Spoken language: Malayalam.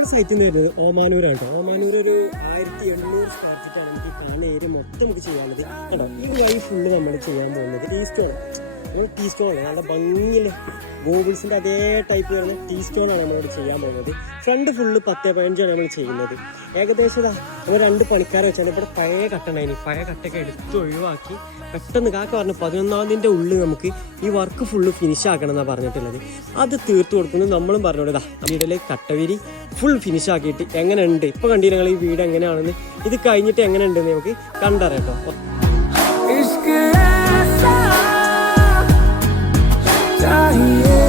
നമ്മുടെ സൈറ്റിൽ നിന്ന് വരുന്നത് ഓമാനൂരാണ് കേട്ടോ. ഓമാനൂർ ഒരു 1800 സ്ക്വയർ ഫീറ്റാണ് നമുക്ക് കാണുന്ന ഏരിയ മൊത്തം നമുക്ക് ചെയ്യാനുള്ളത് കേട്ടോ. ഈ വഴി ഫുള്ള് നമ്മൾ ചെയ്യാൻ പോകുന്നത് ടീ സ്റ്റോൺ ആണ്. നല്ല ഭംഗിയിൽ ഗോബിൾസിൻ്റെ അതേ ടൈപ്പ് വരുന്ന ടീ സ്റ്റോണാണ് നമ്മളിവിടെ ചെയ്യാൻ പോകുന്നത്. ഫ്രണ്ട് ഫുള്ള് 10-15 നമ്മൾ ചെയ്യുന്നത്. ഏകദേശം നമ്മൾ 2 പണിക്കാരെ വെച്ചാണ്. ഇവിടെ പഴയ കട്ടുണ്ടായിന്, പഴയ കട്ടൊക്കെ എടുത്ത് ഒഴിവാക്കി പെട്ടെന്ന് കാക്ക പറഞ്ഞു 11-ന്റെ ഉള്ളിൽ നമുക്ക് ഈ വർക്ക് ഫുള്ള് ഫിനിഷ് ആക്കണം എന്നാണ് പറഞ്ഞിട്ടുള്ളത്. അത് തീർത്ത് കൊടുക്കുന്നത് നമ്മളും പറഞ്ഞോടാ. വീടിലെ കട്ടവിരി ഫുൾ ഫിനിഷ് ആക്കിയിട്ട് എങ്ങനെ ഉണ്ട് ഇപ്പോൾ കണ്ടി ഞങ്ങൾ ഈ വീട് എങ്ങനെയാണെന്ന്, ഇത് കഴിഞ്ഞിട്ട് എങ്ങനെ ഉണ്ടെന്ന് നമുക്ക് കണ്ടറിയാം കേട്ടോ. चाहिए